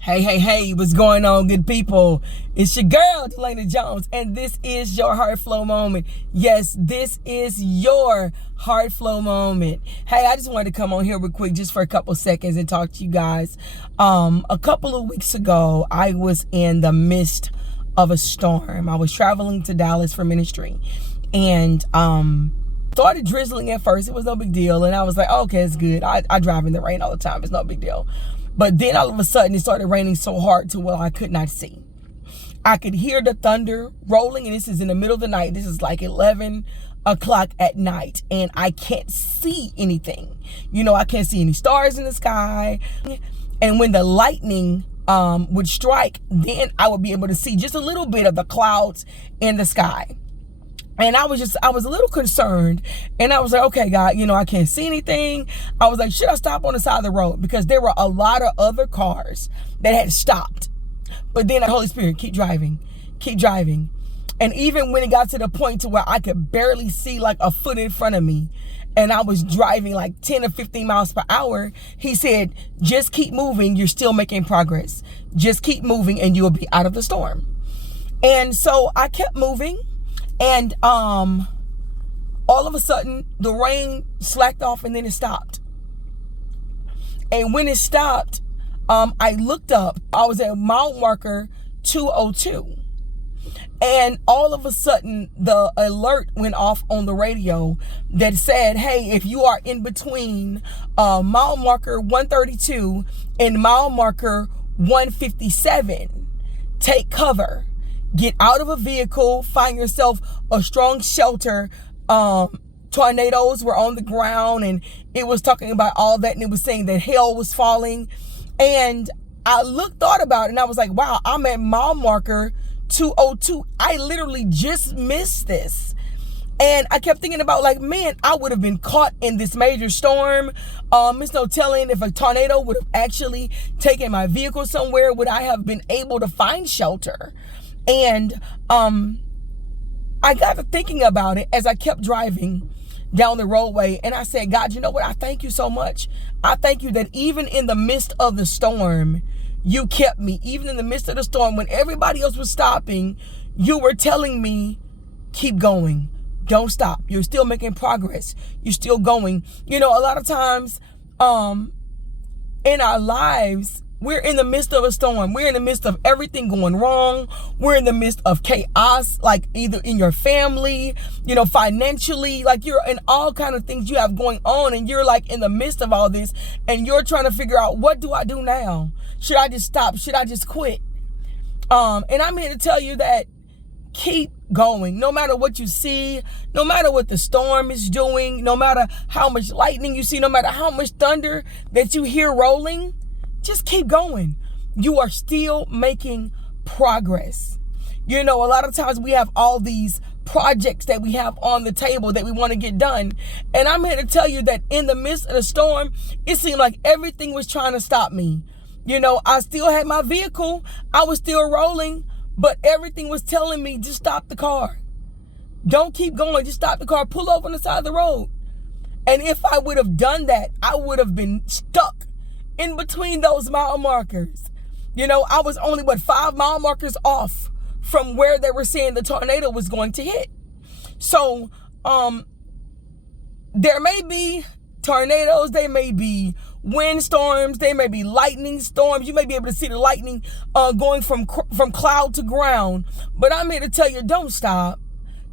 Hey, what's going on, good people? It's your girl, Delana Jones, and this is your Heart Flow Moment. Yes, this is your Heart Flow Moment. Hey, I just wanted to come on here real quick just for a couple seconds and talk to you guys. A couple of weeks ago, I was in the midst of a storm. I was traveling to Dallas for ministry, and started drizzling at first. It was no big deal, and I was like, okay, it's good. I drive in the rain all the time. It's no big deal. But then all of a sudden, it started raining so hard to where I could not see. I could hear the thunder rolling, and this is in the middle of the night. This is like 11 o'clock at night, and I can't see anything. I can't see any stars in the sky. And when the lightning would strike, then I would be able to see just a little bit of the clouds in the sky. And I was a little concerned, and I was like, okay, God, I can't see anything. I was like, should I stop on the side of the road? Because there were a lot of other cars that had stopped. But then the Holy Spirit, keep driving. And even when it got to the point to where I could barely see like a foot in front of me, and I was driving like 10 or 15 miles per hour, he said, just keep moving. You're still making progress. Just keep moving and you'll be out of the storm. And so I kept moving. And all of a sudden, the rain slacked off and then it stopped. And when it stopped, I looked up. I was at mile marker 202. And all of a sudden, the alert went off on the radio that said, hey, if you are in between mile marker 132 and mile marker 157, take cover. Get out of a vehicle, find yourself a strong shelter. Tornadoes were on the ground, and it was talking about all that, and it was saying that hail was falling. And I thought about it, and I was like, wow, I'm at mile marker 202. I literally just missed this. And I kept thinking about, like, man, I would have been caught in this major storm. It's no telling if a tornado would have actually taken my vehicle somewhere. Would I have been able to find shelter? And I got to thinking about it as I kept driving down the roadway. And I said, God, you know what? I thank you so much. I thank you that even in the midst of the storm, you kept me. Even in the midst of the storm, when everybody else was stopping, you were telling me, keep going. Don't stop. You're still making progress. You're still going. A lot of times in our lives, we're in the midst of a storm. We're in the midst of everything going wrong. We're in the midst of chaos, like either in your family, financially, like you're in all kind of things you have going on, and you're like in the midst of all this, and you're trying to figure out, what do I do now? Should I just stop? Should I just quit? And I'm here to tell you that keep going. No matter what you see, no matter what the storm is doing, no matter how much lightning you see, no matter how much thunder that you hear rolling, just keep going. You are still making progress. A lot of times we have all these projects that we have on the table that we want to get done. And I'm here to tell you that in the midst of the storm, it seemed like everything was trying to stop me. I still had my vehicle. I was still rolling, but everything was telling me, just stop the car. Don't keep going. Just stop the car. Pull over on the side of the road. And if I would have done that, I would have been stuck in between those mile markers. I was only 5 mile markers off from where they were saying the tornado was going to hit. So there may be tornadoes, there may be windstorms, there may be lightning storms. You may be able to see the lightning going from cloud to ground. But I'm here to tell you, don't stop.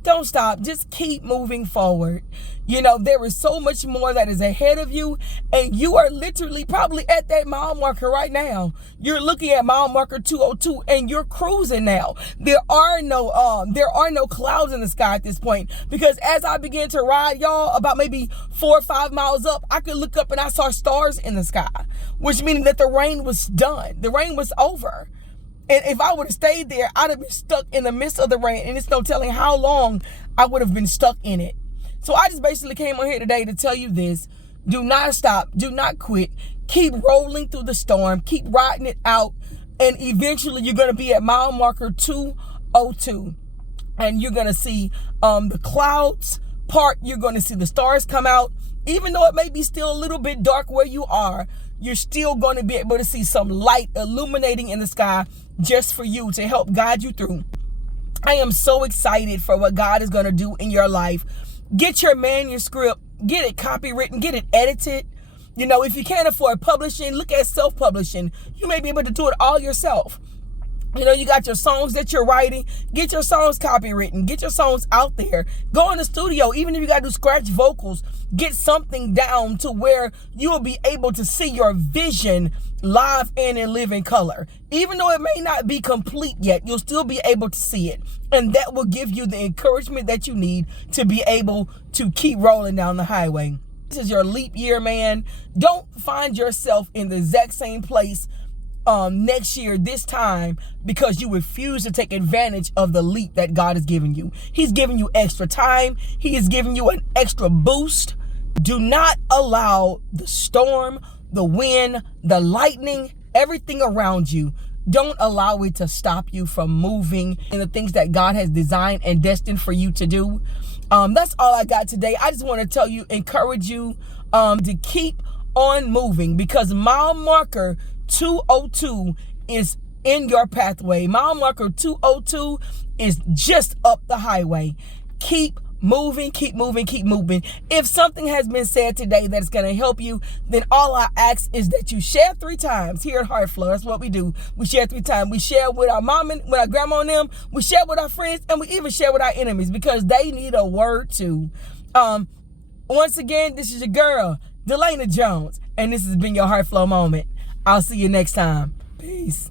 Don't stop. Just keep moving forward. There is so much more that is ahead of you, and you are literally probably at that mile marker right now. You're looking at mile marker 202, and you're cruising now. There are no clouds in the sky at this point, because as I began to ride, y'all, about maybe 4 or 5 miles up, I could look up and I saw stars in the sky, which meaning that the rain was done. The rain was over. And if I would have stayed there, I'd have been stuck in the midst of the rain, and it's no telling how long I would have been stuck in it. So I just basically came on here today to tell you this. Do not stop. Do not quit. Keep rolling through the storm. Keep riding it out. And eventually you're going to be at mile marker 202. And you're going to see the clouds part. You're going to see the stars come out. Even though it may be still a little bit dark where you are, you're still going to be able to see some light illuminating in the sky just for you to help guide you through. I am so excited for what God is going to do in your life. Get your manuscript, get it copywritten, get it edited. You know, if you can't afford publishing, look at self-publishing. You may be able to do it all yourself. You know, you got your songs that you're writing. Get your songs copywritten. Get your songs out there. Go in the studio. Even if you got to do scratch vocals, get something down to where you will be able to see your vision live and in living color. Even though it may not be complete yet, you'll still be able to see it. And that will give you the encouragement that you need to be able to keep rolling down the highway. This is your leap year, man. Don't find yourself in the exact same place next year, this time, because you refuse to take advantage of the leap that God has given you. He's giving you extra time. He is giving you an extra boost. Do not allow the storm, the wind, the lightning, everything around you. Don't allow it to stop you from moving in the things that God has designed and destined for you to do. That's all I got today. I just want to tell you, encourage you to keep on moving, because mile marker 202 is in your pathway. Mile marker 202 is just up the highway. Keep moving, keep moving, keep moving. If something has been said today that's going to help you, then all I ask is that you share 3 times here at Heartflow. That's what we do. We share 3 times. We share with our mom and with our grandma and them. We share with our friends, and we even share with our enemies, because they need a word too. Once again, this is your girl, Delana Jones, and this has been your Heartflow moment. I'll see you next time. Peace.